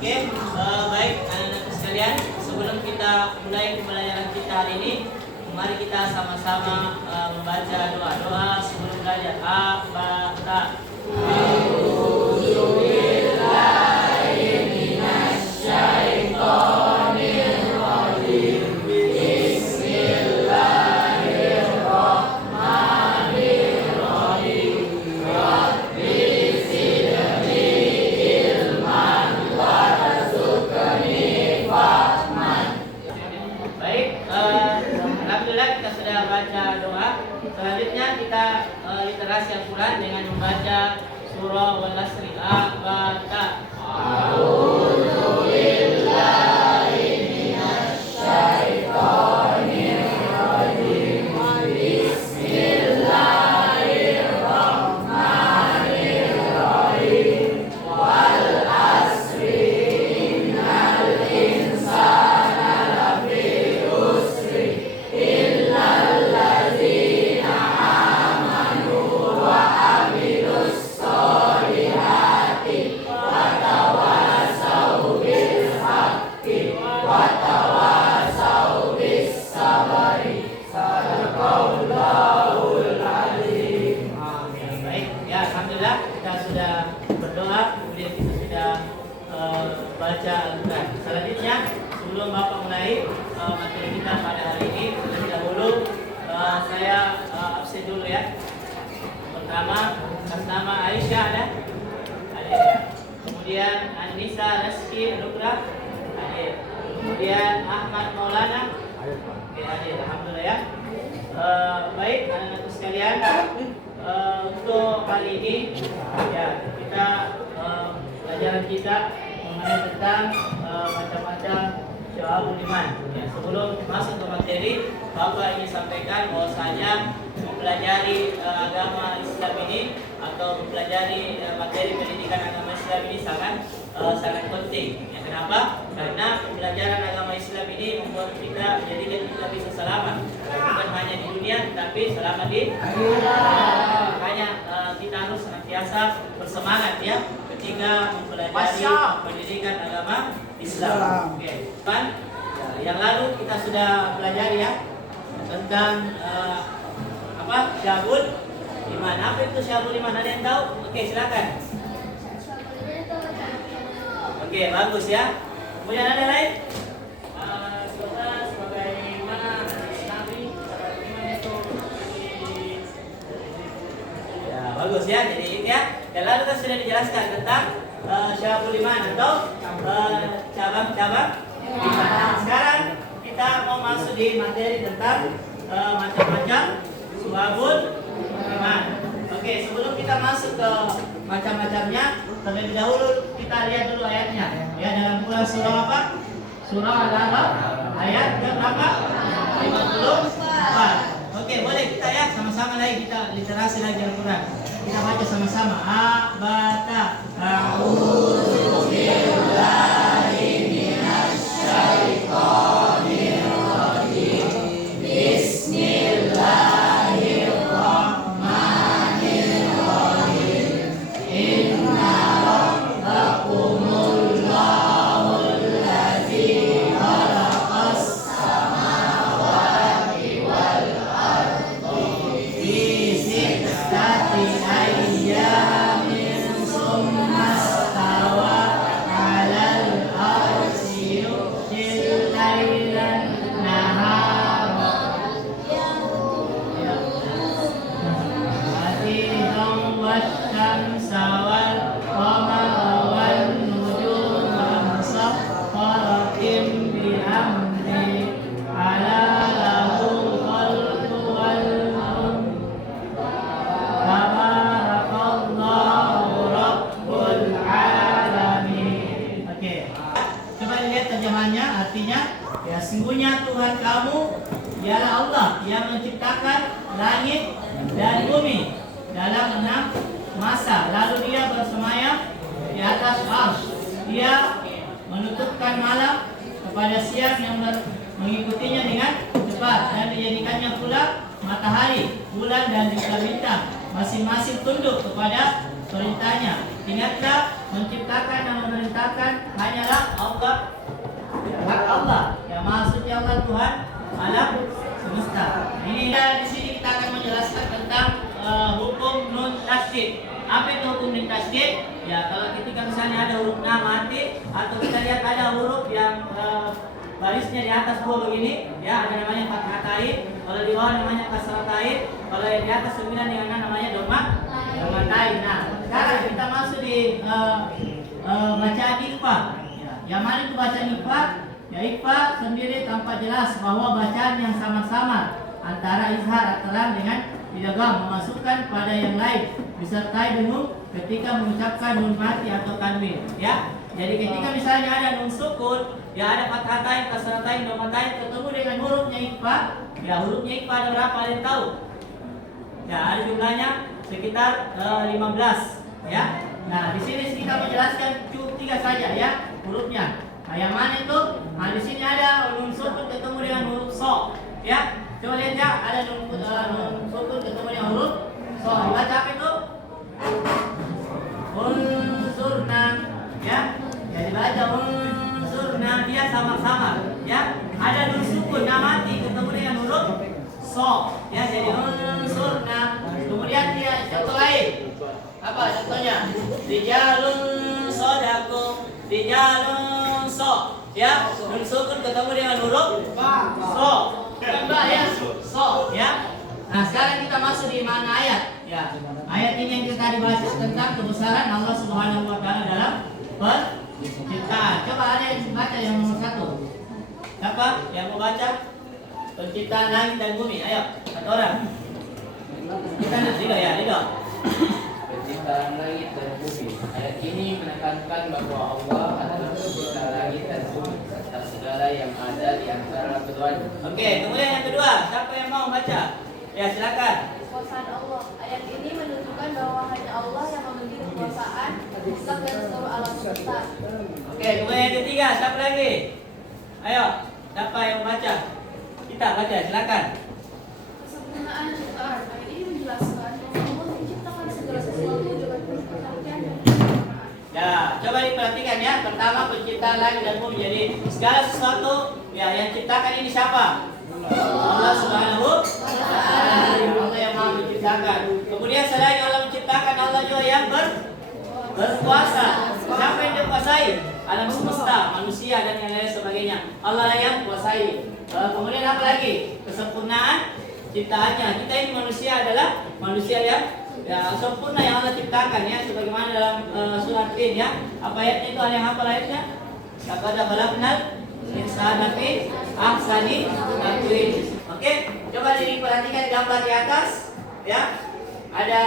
Oke, baik anak-anak sekalian, sebelum kita mulai pembelajaran kita hari ini, mari kita sama-sama membaca doa-doa sebelum belajar. A-ba-ta. Selanjutnya kita literasi Al-Quran dengan membaca surah Wal-Asri. A-ba-ta. Baca Al-Quran. Selanjutnya, sebelum Bapak mulai materi kita pada hari ini, terlebih dahulu saya absen dulu ya. Pertama, atas nama Aisyah ada? Ada ya. Kemudian Anissa Reski Nukra ada. Kemudian Ahmad Maulana oke, ada. Alhamdulillah ya. Baik anak-anak sekalian, untuk kali ini ya kita pelajaran kita tentang macam-macam syu'abul iman. Ya, sebelum masuk ke materi, Bapak ingin sampaikan bahwasanya mempelajari agama Islam ini atau mempelajari materi pendidikan agama Islam ini sangat penting. Ya, kenapa? Karena pembelajaran agama Islam ini membuat kita menjadikan kita bisa selamat, bukan hanya di dunia, tapi selamat di akhirat. Makanya kita harus senantiasa bersemangat ya ketika mempelajari pendidikan agama Islam. Oke, kan? Yang lalu kita sudah pelajari ya tentang syu'abul iman. Apa itu syu'abul iman? Ada yang tahu? Oke, silakan. Oke, bagus ya. Kemudian ada lain? Sebagaimana Nabi itu ya, bagus ya. Jadi ini ya. Dan lalu kan sudah dijelaskan tentang syu'abul iman atau cabang-cabang iman. Sekarang kita mau masuk di materi tentang macam-macam syu'abul iman. Oke, sebelum kita masuk ke macam-macamnya, terlebih dahulu kita lihat dulu ayatnya. Ya, dalam Quran surah apa? Surah Al-A'raf ayat ke berapa? 54. Oke, boleh kita ya sama-sama lagi kita literasi lagi Al-Quran. Kita baca sama-sama. A-ba-ta. A'udzu billahi minasy syaithanir rajim. Bismillahirrahmanirrahim. Inna rabbakumullahul ladzi khalaqas samawati wal ardi fi sittati ayyamin tsumma stawa 'alal arsy yughshil lailan nahara hasiban wasyamsa wal qamara wan nujuma musakhkharatin bihamdi ala lahul khalqu wal amru tabarakallahu rabbul alamin. Oke. Coba lihat terjemahannya, artinya ya sungguhnya Tuhan kamu ialah Allah yang menciptakan langit dan bumi dalam 6 masa, lalu dia bersemayam di atas arsy. Dia menutupkan malam kepada siang yang mengikutinya dengan cepat, dan dijadikannya pula matahari, bulan dan juga bintang, masing-masing tunduk kepada perintahnya. Ingatlah menciptakan dan memerintahkan hanyalah Allah. Hak Allah. Ya, maksudnya Allah Tuhan alam semesta. Ini di sini kita akan menjelaskan tentang hukum nun tasdid. Apa itu hukum nun tasdid? Ya, kalau ketika misalnya ada huruf na mati atau kita lihat ada huruf yang barisnya di atas dua begini, ya ada namanya fathatain, kalau di bawah namanya kasratain, kalau yang di atas 9 dengan namanya domatain. Nah, sekarang kita masuk di bacaan ikhfa. Ya, yang mana itu bacaan ikhfa? Ya, ikhfa sendiri tampak jelas bahwa bacaan yang sama-sama antara izhar terang dengan idgham memasukkan pada yang lain disertai dengung ketika mengucapkan nun mati atau tanwin. Ya, jadi ketika misalnya ada nun sukun, ya ada fathatain, kasratain, domatain ketemu dengan hurufnya ikhfa. Ya, hurufnya ikhfa ada berapa? Ada yang tahu? Ya, ada jumlahnya sekitar 15. Ya. Nah, di sini kita menjelaskan cukup 3 saja ya hurufnya. Nah, yang mana itu? Nah, di sini ada nun sukun ketemu dengan huruf so. Ya. Coba lihat ya, ada nun sukun ketemu dengan huruf so. Dibaca apa itu? Unsurna. Ya. Ya, dibaca unsurna, dia sama-sama. Ya. Ada nun sukun yang mati ketemu dengan huruf so. Ya, jadi unsurna. Kemudian dia contoh lain. Apa contohnya? Rijalun sodaku, rijalun so. Ya, nun sukun ketemu dengan huruf so. Mbak ya, so. Ya. Nah, sekarang kita masuk di mana ayat? Ya. Ayat ini yang kita dibahas tentang kebesaran Allah Subhanahu wa taala dalam penciptaan. Coba ada yang baca yang nomor 1. Siapa yang mau baca? Penciptaan langit dan bumi. Ayo, satu orang. Kita Ridho ya, Ridho. Penciptaan langit dan bumi. Ayat ini menekankan bahwa Allah adalah pencipta langit dan bumi serta segala yang ada di antara keduanya. Oke, kemudian yang kedua, siapa yang mau baca? Ya, silakan. Kekuasaan Allah. Ayat ini menunjukkan bahwa hanya Allah yang memiliki kekuasaan mutlak dan seluruh alam semesta. Oke, kemudian yang ketiga, siapa lagi? Ayo, siapa yang baca? Kita baca, silakan. Kesempurnaan ciptaan. Ayat ini menjelaskan bahwa Allah menciptakan segala sesuatu dengan penuh pengertian dan kesempurnaan. Ya, coba diperhatikan ya. Pertama, penciptaan langit dan bumi. Jadi segala sesuatu ya yang ciptakan ini siapa? Allah Subhanahu wa taala. Allah yang Maha menciptakan. Kemudian selain Allah menciptakan, Allah juga yang berkuasa. Siapa yang dikuasai? Alam semesta, manusia dan yang lain sebagainya. Allah yang kuasai. Kemudian apa lagi? Kesempurnaan ciptaannya. Kita ini manusia adalah manusia yang sempurna yang Allah ciptakan ya, sebagaimana dalam surat Tin ya. Apa ayatnya itu? Ada yang hafal ayatnya? Laqad khalaqnal insana fi ahsani taqwim. Oke, coba diperhatikan gambar di atas ya. Ada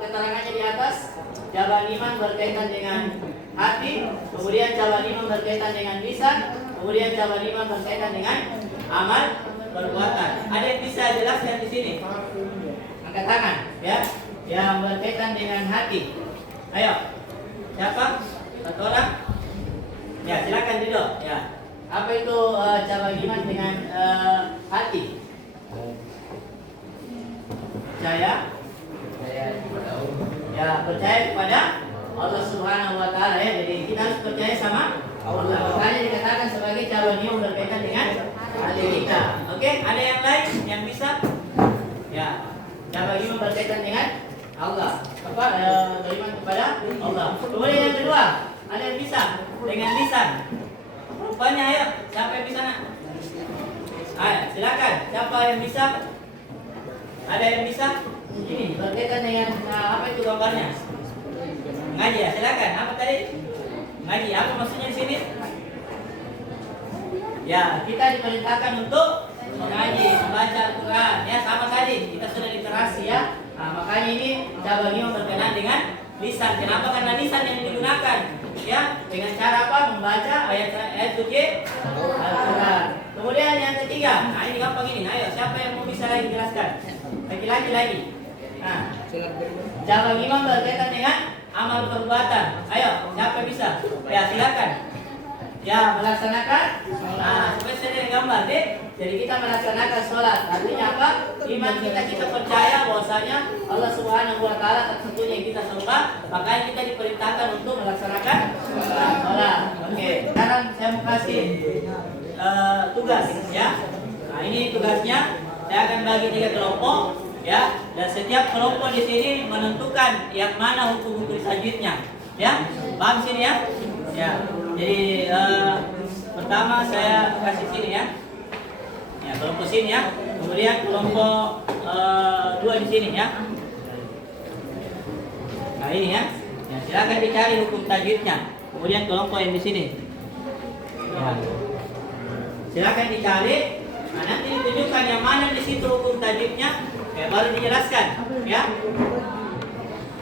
keterangannya di atas. Jawaban iman berkaitan dengan hati, kemudian jawaban iman berkaitan dengan lisan, kemudian jawaban iman berkaitan dengan amal perbuatan. Ada yang bisa jelaskan di sini? Angkat tangan ya. Yang berkaitan dengan hati. Ayo. Siapa? Satu orang? Ya, silakan Dido. Ya. Apa itu cara iman dengan hati? Percaya? Ya, percaya kepada Allah Subhanahu wa taala ya. Jadi kita harus percaya sama Allah. Makanya dikatakan sebagai cara iman berkaitan dengan hati kita. Oke, ada yang lain yang bisa? Ya. Cara iman berkaitan dengan Allah, beriman kepada Allah. Kemudian yang kedua, ada yang bisa dengan lisan. Rupanya ayo, siapa yang bisa nak? Ayo, silakan. Siapa yang bisa? Ada yang bisa? Ini berkaitan dengan apa itu gambarnya? Ngaji ya, silakan. Apa tadi? Ngaji. Apa maksudnya di sini? Ya, kita diperintahkan untuk mengaji, membaca Al-Quran. Ya, sama tadi. Kita sudah literasi ya. Nah, makanya ini cabang iman berkenaan dengan lisan. Kenapa? Karena lisan yang digunakan ya dengan cara apa? Membaca ayat suci Al-Quran. Kemudian yang ketiga, nah ini gampang ini. Ayo, siapa yang mau bisa lagi jelaskan? Lagi lagi. Nah, cabang iman berkaitan dengan amal perbuatan. Ayo, siapa bisa? Ya, silakan. Ya, melaksanakan. Nah, supaya saya gambar deh. Jadi kita melaksanakan sholat. Artinya apa? Iman kita percaya bahwasanya Allah Subhanahu wa taala satu-satunya yang kita sembah, makanya kita diperintahkan untuk melaksanakan kasih tugas ya. Nah, ini tugasnya. Saya akan bagi 3 kelompok ya, dan setiap kelompok di sini menentukan yang mana hukum-hukum tajwidnya. Ya, paham sini ya? Ya. Jadi pertama saya kasih sini ya. Ya, kelompok sini ya. Kemudian kelompok 2 di sini ya. Nah, ini ya. Ya, silakan dicari hukum tajwidnya. Kemudian kelompok yang di sini. Ya. Silakan dicari. Nah, nanti ditunjukkan yang mana di situ hukum tajwidnya. Ya, baru dijelaskan. Ya.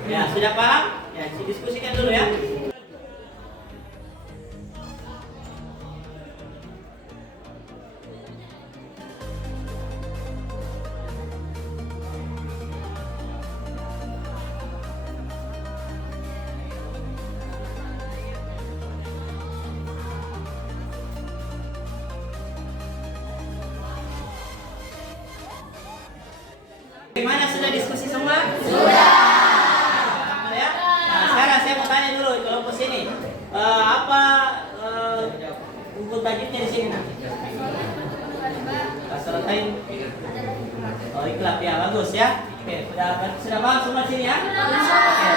Ya, sudah paham? Ya, diskusikan dulu ya. Gimana, sudah diskusi semua? Sudah. Ya? Nah, sekarang saya mau tanya dulu kelompok sini. Apa hukum tajwidnya di sini nanti? Kasal lain. Oh, ikhlas ya, bagus ya. Oke, sudah paham semua sini ya? Oke.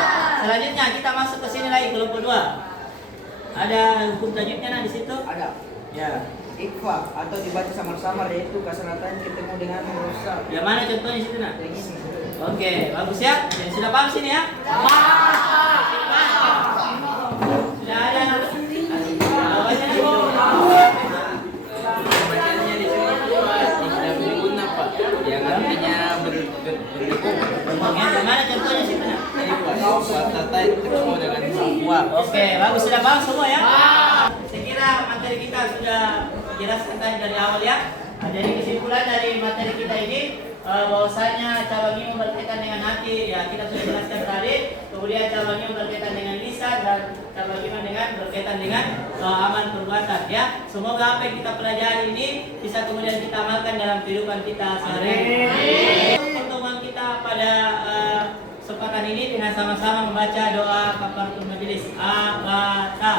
Selanjutnya kita masuk ke sini lagi kelompok 2. Ada hukum tajwidnya nah di situ? Ada. Ya. Ikhfa atau dibaca samar-samar yaitu kasratan ketemu dengan merusak. Yang mana contohnya di situ nak? Yang ini. Oke, bagus ya. Jadi sudah paham sini ya? Sudah ada nak? Bacanya di sini tidak berguna Pak. Yang artinya berdekung. Yang mana contohnya situ nak? Tata itu ketemu dengan Papua. Oke, bagus, sudah paham semua ya? Saya kira materi kita sudah jelaskan tadi dari awal ya. Nah, jadi kesimpulan dari materi kita ini bahwasanya cabang iman berkaitan dengan hati ya, kita sudah jelaskan tadi. Kemudian cabang iman berkaitan dengan lisan dan cabang iman dengan berkaitan dengan amal perbuatan ya. Semoga apa yang kita pelajari ini bisa kemudian kita amalkan dalam kehidupan kita sehari-hari. Pertemuan kita pada kesempatan ini dengan sama-sama membaca doa kafaratul majelis. Abata.